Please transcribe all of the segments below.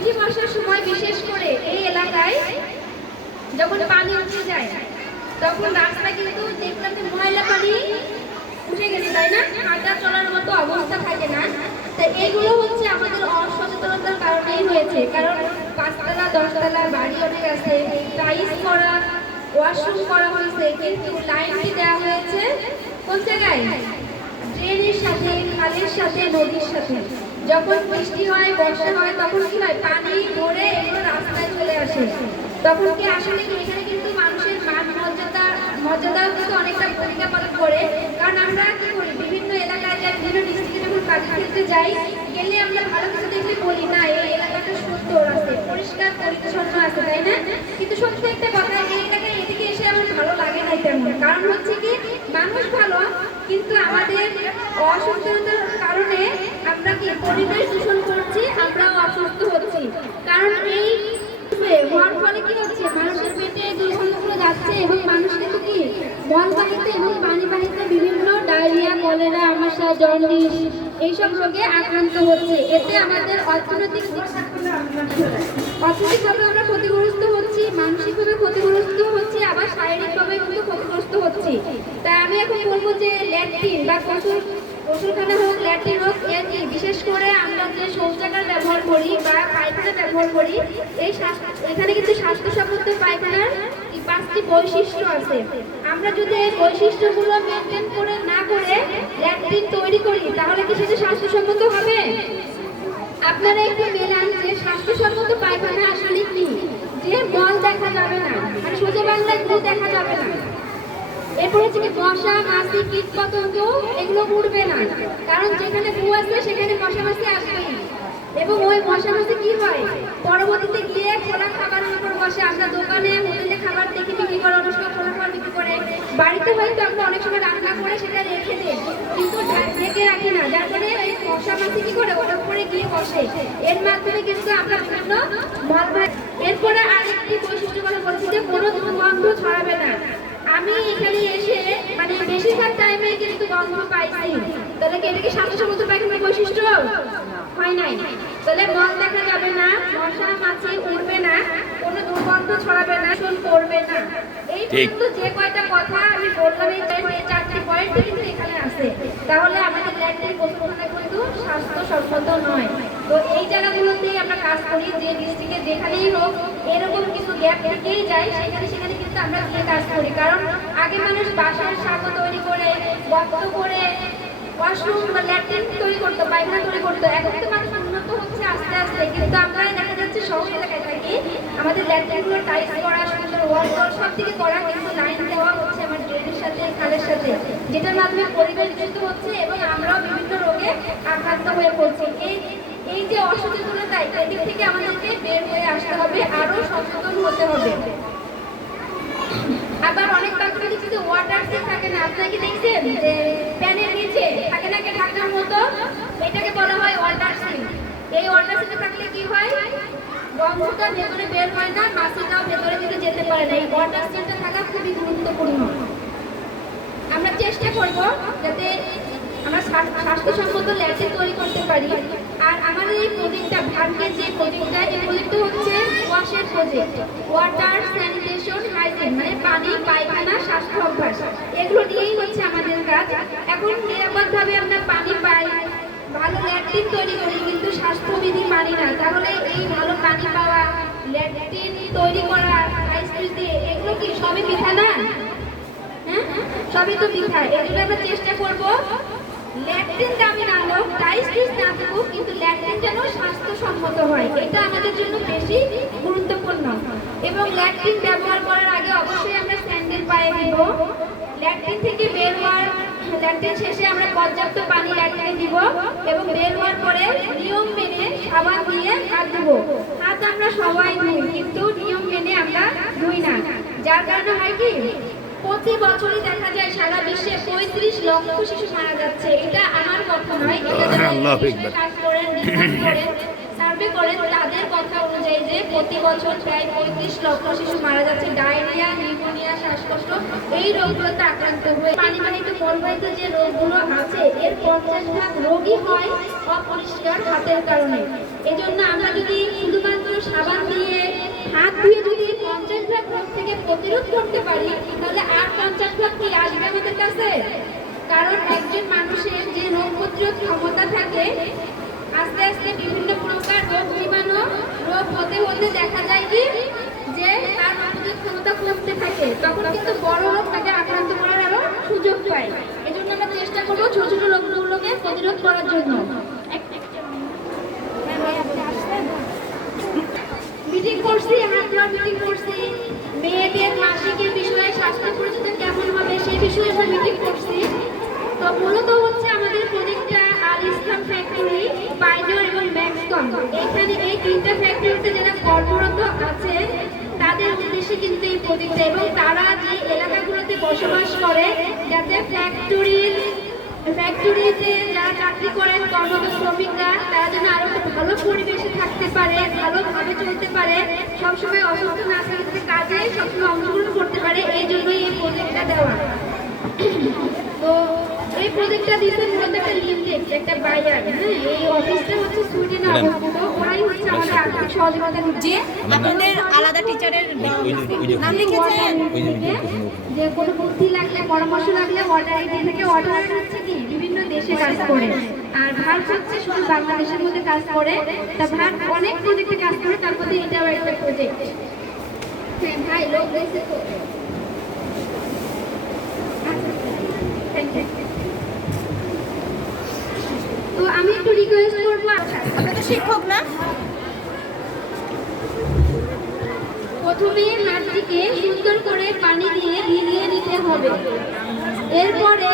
বৃষ্টি বর্ষার সময় বিশেষ করে এই এলাকায় যখন পানি উঠে যায় তখন রাস্তা কিন্তু দেখলাম যে ময়লা পানি উঠে গেছে, তাই না? হাঁটা চলার মতো অবস্থা থাকে না। তো এইগুলো হচ্ছে আমাদের অসচেতনতার কারণেই হয়েছে। কারণ 5তলা 10তলা বাড়ি অনেক আছে, টাইলস করা, ওয়াশরুম করা হয়েছে, কিন্তু লাইনটি দেওয়া হয়েছে কোন জায়গায়? ড্রেনের সাথে, খালের সাথে, নদীর সাথে। যখন বৃষ্টি হয়, বর্ষা হয়, তখন কি হয়? পানি ভরে এগুলো রাস্তায় চলে আসে। তখন কি আসলে এখানে কিন্তু মানুষের মান মর্যাদাও কিন্তু অনেকটা ভূমিকা পালন করে। কারণ আমরা কি করি, বিভিন্ন এলাকায় যাই, বিভিন্ন ডিস্ট্রিক্টে যখন কাজ করতে যাই, গেলে আমরা ভালো কিছু দেখলে বলি না এই এলাকাটা সুন্দর আছে, পরিষ্কার পরিচ্ছন্ন আছে, তাই না? কিন্তু সত্যি একটা কথা, এই এলাকায় এদিকে এসে আমার ভালো লাগে না তেমন। কারণ হচ্ছে কি, মানুষ ভালো, কিন্তু আমাদের অসচেতনতার কারণে আমরা কি পরিবেশ দূষণ করছি, আমরাও অসুস্থ হচ্ছি। কারণ এই হওয়ার ফলে কি হচ্ছে, মানুষের পেটে দুর্গন্ধগুলো যাচ্ছে এবং মানুষ কিন্তু কি মলবাহিতে এবং পানিবাহিতে বিভিন্ন ডায়রিয়া, কলেরা, আমাশা, জন্ডিস এইসব রোগে আক্রান্ত হচ্ছে। এতে আমাদের অর্থনৈতিকভাবে আমরা ক্ষতিগ্রস্ত হচ্ছি, মানসিকভাবে ক্ষতিগ্রস্ত হচ্ছি, আবার শারীরিকভাবে কিন্তু ক্ষতিগ্রস্ত হচ্ছি। তাই আমি এখন বলবো যে ল্যাট্রিন বা গোসলখানা হোক, ল্যাট্রিন হোক, বিশেষ করে আমরা যে শৌচাগার ব্যবহার করি বা পায়খানা ব্যবহার করি, এখানে কিন্তু স্বাস্থ্যসম্মত পায়খানার 5টি বৈশিষ্ট্য আছে। আমরা যদি এই বৈশিষ্ট্যগুলো মেনটেন করে না করে ল্যাট্রিন তৈরি করি, তাহলে কি সেটা স্বাস্থ্যসম্মত হবে? আপনারা একটু মেলান যে স্বাস্থ্যসম্মত পায়খানা আসলে কি, যে মল দেখা যাবে না, মানে সোজা বাংলায় গু দেখা যাবে না। এরপর হচ্ছে কি, মশা, মাছি, কীট পতঙ্গ এগুলো উড়বে না। কারণ যেখানে গু আসবে সেখানে মশা মাছি আসবে, এবং ওই মশা মাছি কি হয়, পরবর্তীতে গিয়ে খোলা খাবারের উপর বসে। আমরা দোকানে, হোটেলে খাবার দেখে বিক্রি করে, অনেক সময় খোলা খাবার বিক্রি করে। বাড়িতে হয়তো আমরা অনেক সময় রান্না করে সেটা রেখে দিই, কিন্তু ঢেকে রাখি না, যার ফলে এই মশা মাছি কি করে ওর উপরে গিয়ে বসে। এর মাধ্যমে কিন্তু আমরা বিভিন্ন এরপরে আরেকটি বৈশিষ্ট্য কথা বলছি যে কোনো দুর্গন্ধ ছড়াবে না। আমি এখানে এসে মানে বেশিরভাগ টাইমে কিন্তু গন্ধ পাইছি। তাহলে কি এটা কি স্বাস্থ্যসম্মত পায়খানার বৈশিষ্ট্য? হয় নাই। তাহলে মল দেখা যাবে না, মশা মাছি উড়বে না, কোনো দুর্গন্ধ ছড়াবে না, শোন করবে না। এই কিন্তু যে কয়টা কথা আমি বললাম, এই 4টি পয়েন্ট কিন্তু এখানে আছে। তাহলে আমাদের ল্যাট্রিন গোসলখানা কিন্তু স্বাস্থ্যসম্মত নয়। তো এই জায়গাগুলোতেই আমরা কাজ করি, যে ডিস্ট্রিক্টে যেখানেই হোক এরকম কিছু গ্যাপ থেকেই যায়, সেখানে কিন্তু আমরা গিয়ে কাজ করি। কারণ আগে মানুষ বাসার সাথে তৈরি করে, গর্ত করে ওয়াশরুম বা ল্যাট্রিন তৈরি করতো, পায়খানা তৈরি করতো। এখন তো মানুষ উন্নত হচ্ছে আস্তে আস্তে, কিন্তু আমরা দেখা যাচ্ছে শহর এলাকায় থাকি, আমাদের ল্যাট্রিনগুলো টাইলস করা, সুন্দর ওয়াল সব দিকে করা, কিন্তু লাইন দেওয়া হচ্ছে আমার ড্রেনের সাথে, খালের সাথে, যেটার মাধ্যমে পরিবেশ দূষিত হচ্ছে এবং আমরাও বিভিন্ন রোগে আক্রান্ত হয়ে পড়ছি। এই যে অসচেতনতা, এদিক থেকে আমাদেরকে বের হয়ে আসতে হবে, আরো সচেতন হতে হবে। আবার অনেক পাত্র দেখছি যে ওয়াটার সিল থাকে না, আপনারা কি দেখছেন যে প্যানের নিচে থাকে না কি ঢাকনার মতো, এটাকে বলা হয় ওয়াটার সিল। এই ওয়াটার সিলটা থাকলে কি হয়, গন্ধটা ভেতরে বের হয় না, মাছিটাও ভেতরে কিন্তু যেতে পারে না। এই ওয়াটার সিলটা থাকা খুবই গুরুত্বপূর্ণ। আমরা চেষ্টা করব যাতে আমরা স্বাস্থ্যসম্মত ল্যাট্রিন তৈরি করতে পারি। আর আমাদের এই প্রজেক্টটা, ভারতের যে প্রজেক্টটা, এই প্রজেক্টটা হচ্ছে ওয়াশের প্রজেক্ট, ওয়াটার স্যানিটেশন হাইজিন, মানে পানি, পায়খানা, স্বাস্থ্য অভ্যাস, এগুলো নিয়েই হচ্ছে আমাদের কাজ। এখন নিরাপদভাবে আমরা পানি পাই, ভালো ল্যাট্রিন তৈরি করি, কিন্তু স্বাস্থ্যবিধি মানি না, তাহলে এই ভালো পানি পাওয়া, ল্যাট্রিন তৈরি করা টাইলস দিয়ে, এগুলো কি সবই বৃথা না? হ্যাঁ, সবই তো বৃথা। এই জন্য আমরা চেষ্টা করবো ল্যাট্রিন দামি না হোক, টাইলস না থাকুক, কিন্তু ল্যাট্রিন যেন স্বাস্থ্যসম্মত হয়, এটা আমাদের জন্য বেশি গুরুত্বপূর্ণ। এবং ল্যাট্রিন ব্যবহার করার আগে অবশ্যই আমরা স্যান্ডেল পায়ে দিব। ল্যাট্রিন থেকে বের হওয়ার, ল্যাট্রিন শেষে আমরা পর্যাপ্ত পানি ল্যাট্রিনে দিব, এবং বের হওয়ার পরে নিয়ম মেনে সাবান দিয়ে হাত দেবো। হাত আমরা সবাই ধুই, কিন্তু নিয়ম মেনে আমরা ধুই না, যার কারণে হয় কি, প্রতি বছরই দেখা যায় সারা বিশ্বে 35 লক্ষ শিশু মারা যাচ্ছে। এটা আমার কথা নয়, এটা কাজ করেন, সার্ভে করেন, তাদের কথা অনুযায়ী যে প্রতি বছর প্রায় 35 লক্ষ শিশু মারা যাচ্ছে ডায়রিয়া, নিউমোনিয়া, শ্বাসকষ্ট এই রোগগুলোতে আক্রান্ত হয়ে। পানিবাহিত, মলবাহিত যে রোগগুলো আছে, এর 50% রোগই হয় অপরিষ্কার হাতের কারণে। এজন্য আমরা যদি শুধুমাত্র সাবান দিয়ে হাত ধুয়ে যদি 50 ভাগ রোগ থেকে প্রতিরোধ করতে পারি, তাহলে আর 50 ভাগ কি আসবে আমাদের কাছে? কারণ একজন মানুষের যে রোগ প্রতিরোধ ক্ষমতা থাকে, আস্তে আস্তে বিভিন্ন প্রকার রোগ জীবাণু রোগ হতে হতে দেখা যায় কি যে তার প্রতিরোধ ক্ষমতা কমতে থাকে, তখন কিন্তু বড় রোগ তাকে আক্রান্ত করার আরো সুযোগ পায়। এজন্য আমরা চেষ্টা করবো ছোট ছোট রোগগুলোকে প্রতিরোধ করার জন্য। মিটিং করছি, আমরা মিটিং করছি মেয়েদের মাসিকের বিষয়ে স্বাস্থ্য পরিচর্যা কেমন হবে সেই বিষয়ে আমরা মিটিং করছি। তো মূলত হচ্ছে আমাদের প্রজেক্টটা আল ইসলাম ফ্যাক্টরি, পাইনিয়র এবং ম্যাক্সকন, এখানে এই তিনটা ফ্যাক্টরিতে যারা কর্মরত আছে তাদের উদ্দেশ্যে কিন্তু এই প্রজেক্টটা, এবং তারা যে এলাকাগুলোতে বসবাস করে যাতে ফ্যাক্টরিতে যারা চাকরি করেন কর্মরত শ্রমিকরা তারা যেন আরো ভালো পরিবেশে থাকতে পারে, ভালোভাবে চলতে পারে, সবসময় অসুস্থ না থাকতে কাজে সবসময় অংশগ্রহণ করতে পারে, এই জন্যই এই প্রজেক্টটা দেওয়া। তো এই প্রজেক্টটা দিতে মূলত একটা লিমিটেড একটা বায়ার, হ্যাঁ, এই অফিসটা হচ্ছে সুইডেনে অবস্থিত, ওরাই হচ্ছে আমাদের আর্থিক সহযোগিতা দিচ্ছে। আপনাদের আলাদা টিচারের নাম লিখেছেন যে কোনো বুদ্ধি লাগলে পরামর্শ লাগলে অর্ডার আইডি থেকে অর্ডার হচ্ছে কি বিভিন্ন দেশে কাজ করে, আর ভারত হচ্ছে শুধু বাংলাদেশের মধ্যে কাজ করে। তা ভারত অনেক প্রজেক্টে কাজ করে, তার মধ্যে এটাও একটা প্রজেক্ট। হ্যাঁ ভাই, লোক রয়েছে তো। তো আমি একটু রিকোয়েস্ট করবো, আপনি তো শিক্ষক না? প্রথমে মাছটিকে সুন্দর করে পানি দিয়ে ভিজিয়ে নিতে হবে। এরপরে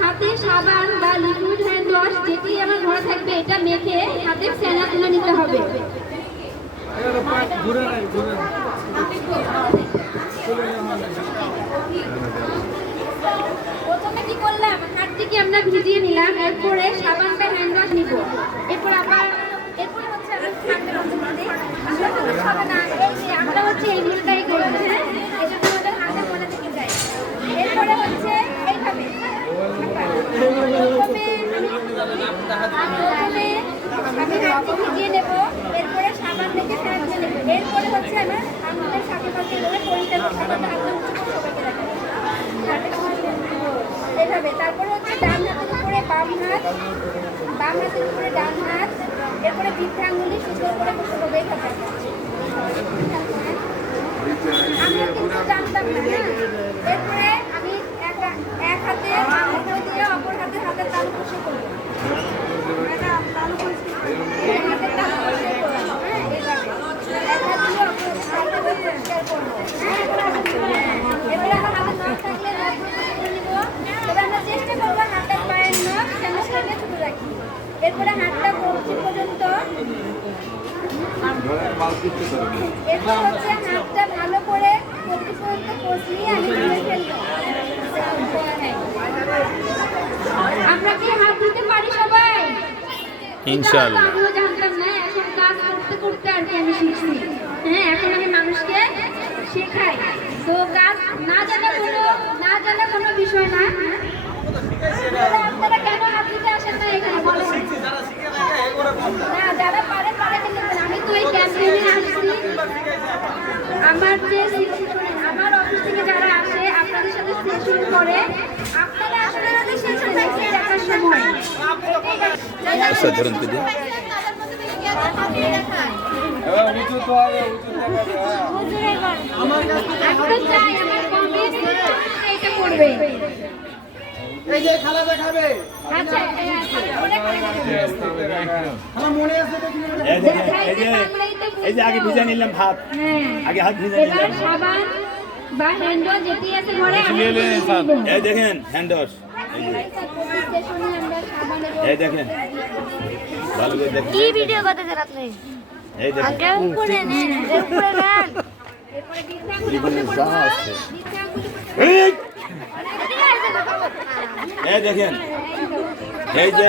হাতে সাবান বা লিকুইড হ্যান্ড ওয়াশ যেটি আমার ঘরে থাকবে এটা মেখে হাতে ফেনা তুলে নিতে হবে। প্রথমে কি করলাম, হাতটিকে আমরা ভিজিয়ে নিলাম, এরপরে সাবান বা হ্যান্ড ওয়াশ নিব, এরপর আবার এরপরে হচ্ছে আমরা হচ্ছে এইগুলোটাই করি, হ্যাঁ, এটা আমাদের হাতে মনে থেকে যায়। এরপরে হচ্ছে এইভাবে আমি হাতটি ভিজিয়ে নেব, এরপরে সাবান থেকে ফেলে নেব, এরপরে হচ্ছে আমার আঙুলের সাথে পাশে ধরে পরিষ্কার করে হাতটা সবাইকে রাখবো এভাবে। তারপরে হচ্ছে ডান হাতের উপরে বাম হাতের উপরে ডান হাত, এরপরে বৃদ্ধাঙ্গুলি সুন্দর করে বসে হবে এইভাবে। আমি কিন্তু জানতাম না, এরপরে আমি এক হাতে আঙুল দিয়ে অপর হাতের তালু বসে করবো, হাতের তালু বসে করবো, হ্যাঁ এইভাবে এক হাত দিয়ে অপর হাতে পরিষ্কার করবো। এরপরে আমার হাতে নখ থাকলে নখগুলো করে নিব, তবে আমরা চেষ্টা করবো হাতের পায়ের নখ সামনে সামনে ছোট রাখি। এরপরে হাতটা কবজি পর্যন্ত, এরপর হচ্ছে হাতটা ভালো করে কবজি পর্যন্ত কষলিয়ে আমি ধুয়ে ফেলবো। আমরা কি হাত ধুতে পারি সবাই? ইনশাআল্লাহ। আমিও জানতাম না, এখন কাজ করতে করতে আর কি আমি শিখছি। হ্যাঁ, এখন আমি মানুষকে শেখাই। তো কাজ না জানা কোনো বিষয় না। আপনারা কেন হাত ধুতে আসেন না এখানে বলেন? না, যারা পারে কিন্তু আমি তো এই ক্যাম্পেইনে আসছি। আমার অফিস থেকে যারা আসে আপনাদের সাথে সেশন করে, আপনারা আসলে আমাদের সেশন দেখার সময় এটা করবে। এই যে খালা দেখাবে, আচ্ছা মনে আছে এই যে আগে ভিজা নিলাম ভাত, আগে হাত ভিজা নিলাম, সাবান বা হ্যান্ড ওয়াশ যেটি আছে ঘরে এই দেখেন হ্যান্ড ওয়াশ, এই দেখেন ভালো করে দেখেন কি ভিডিও করতেছেন আপনি? এই দেখেন আগে উপরে নেন, উপরে নেন। এই দেখেন এই যে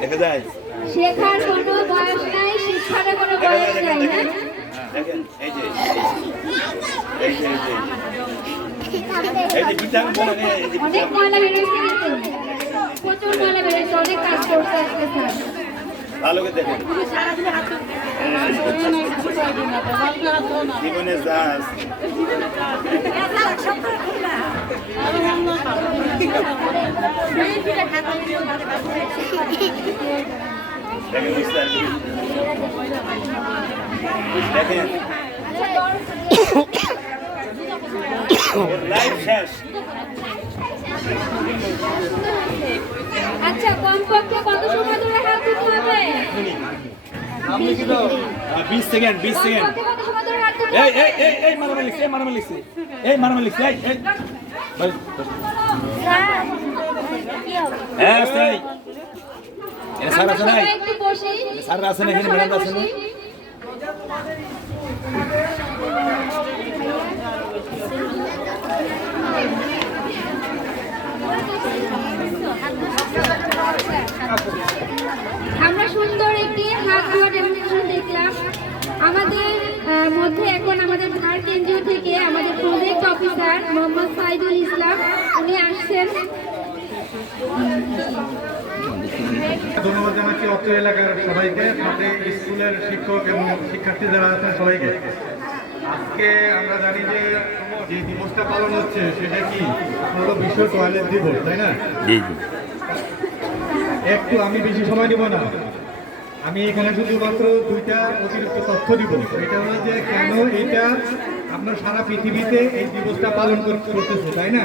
দেখা যায় শেখার কোনো বয়স নাই, শিক্ষার কোনো বয়স নাই। হ্যাঁ, দেখেন এই যে এই যে ভিটামিন অনেক ময়লা বেরোচ্ছে, কিন্তু প্রচুর ময়লা বেরোচ্ছে, অনেক কাজ করছে আজকে স্যার। ভালো করে দেখেন জীবনের দাস দেখেন বিস্তার দেখেন লাইফ শেষ আচ্ছা কমপক্ষে কত সময় ধরে হাত ধুতে হবে? 20 সেকেন্ড 20 সেকেন্ড কমপক্ষে কত সময় ধরে হাত ধুতে এই হবে? এই এই এই মারামারি লিখছে এই মারামারি লিখছে এই মারামারি লিখছে এই এই ভাই হ্যাঁ সেই এ স্যার আমরা আছে নাই সবাই একটু বসি। স্যার আছে না আমরা এখানে সবাই ম্যাডাম আছে না বসি। আমরা সুন্দর একটি হাত ধোয়া ডেমনস্ট্রেশন দেখলাম। আমাদের মধ্যে এখন আমাদের ভার কেন্দ্র থেকে আমাদের প্রজেক্ট অফিসার মোহাম্মদ সাইদুল ইসলাম উনি আসছেন। ধন্যবাদ জানাচ্ছি অত্র এলাকার সবাইকে, সাথে স্কুলের শিক্ষক এবং শিক্ষার্থী যারা আছেন সবাইকে। আজকে আমরা জানি যে যে দিবসটা পালন হচ্ছে সেটা কি হলো বিশ্ব টয়লেট দিবস, তাই না? জি জি একটু আমি বেশি সময় নিব না, আমি এখানে শুধুমাত্র দুইটা অতিরিক্ত তথ্য দিব। এটা হলো যে কেন এটা আপনার সারা পৃথিবীতে এই দিবসটা পালন করতেছে, তাই না?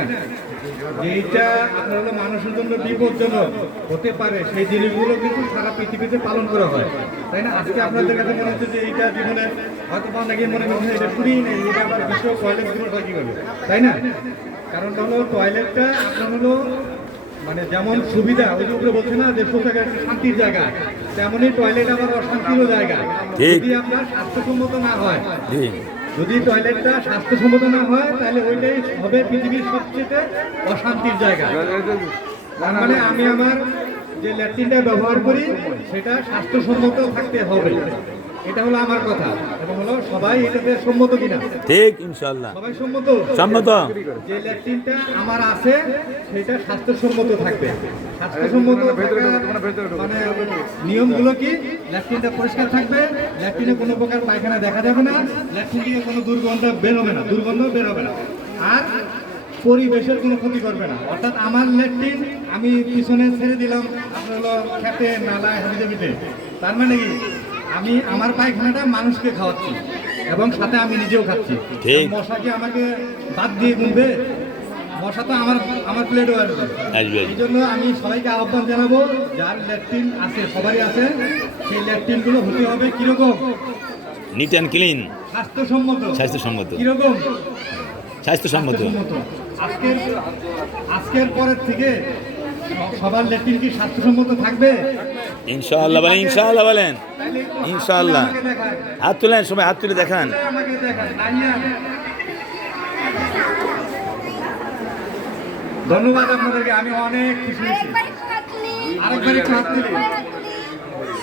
যে এইটা আপনার হলো মানুষের জন্য বিপজ্জনক হতে পারে সেই জিনিসগুলো কিন্তু সারা পৃথিবীতে পালন করা হয়, তাই না? আজকে আপনাদের কাছে মনে হচ্ছে যে এইটা জীবনে হয়তো অনেকেই মনে করছে এটা শুনেই নেই, এটা আবার বিশ্ব টয়লেট দিবস হয় কীভাবে, তাই না? কারণটা হলো টয়লেটটা আপনার হলো মানে যেমন সুবিধা ওই যে উপরে বলছে না যে সোজা একটা শান্তির জায়গা, তেমনই টয়লেট আবার অশান্তিরও জায়গা। ঠিক। যদি আপনার স্বাস্থ্যসম্মত না হয়, জি যদি টয়লেটটা স্বাস্থ্যসম্মত না হয় তাহলে ওইটাই হবে পৃথিবীর সবচেয়ে অশান্তির জায়গা। তার মানে আমি আমার যে ল্যাট্রিনটা ব্যবহার করি সেটা স্বাস্থ্যসম্মত থাকতে হবে, এটা হলো আমার কথা। এবং হলো সবাই এটাতে সম্মত কিনা? ঠিক ইনশাআল্লাহ সবাই সম্মত? সম্মত যে ল্যাট্রিনটা আমার আছে সেটা স্বাস্থ্যসম্মত থাকবে। স্বাস্থ্যসম্মত মানে নিয়মগুলো কি? ল্যাট্রিনটা পরিষ্কার থাকবে, ল্যাট্রিনে কোনো প্রকার পায়খানা দেখা যাবে না, ল্যাট্রিন থেকে কোনো দুর্গন্ধ বেরোবে না, দুর্গন্ধ বেরোবে না, আর পরিবেশের কোনো ক্ষতি করবে না। অর্থাৎ আমার ল্যাট্রিন আমি পিছনে ছেড়ে দিলাম আপনার হলো খেতে নালায় হাবিজাবিতে, তার মানে কি আমি আমার পায়খানাটা মানুষকে খাওয়াচ্ছি এবং সাথে আমি নিজেও খাচ্ছি। ঠিক। মশা কি আমাকে বাদ দিয়ে গুনবে? মশা তো আমার প্লেটও আসবে। আসবে। এই জন্য আমি সবাইকে আহ্বান জানাবো, যার ল্যাট্রিন আছে সবারই আছে, সেই ল্যাট্রিনগুলো হতে হবে কিরকম? নিট অ্যান্ড ক্লিন স্বাস্থ্যসম্মত। স্বাস্থ্যসম্মত কিরকম? স্বাস্থ্যসম্মত আজকের পরের থেকে সবার ল্যাট্রিন কি স্বাস্থ্যসম্মত থাকবে? ইনশাআল্লাহ বলেন ইনশাআল্লাহ বলেন তাহলে একটু হাত ইনশাআল্লাহ। তুলে আমাকে দেখান। হাত তুলেন সবাই হাত তুলে দেখান আমাকে দেখান। নাইয়া। ধন্যবাদ আপনাদেরকে, আমি অনেক খুশি হয়েছি। আরেকবার একটু হাত তুলি। আরেকবার একটু হাত তুলি। সবাই হাত তুলি।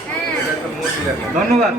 হ্যাঁ। ধন্যবাদ।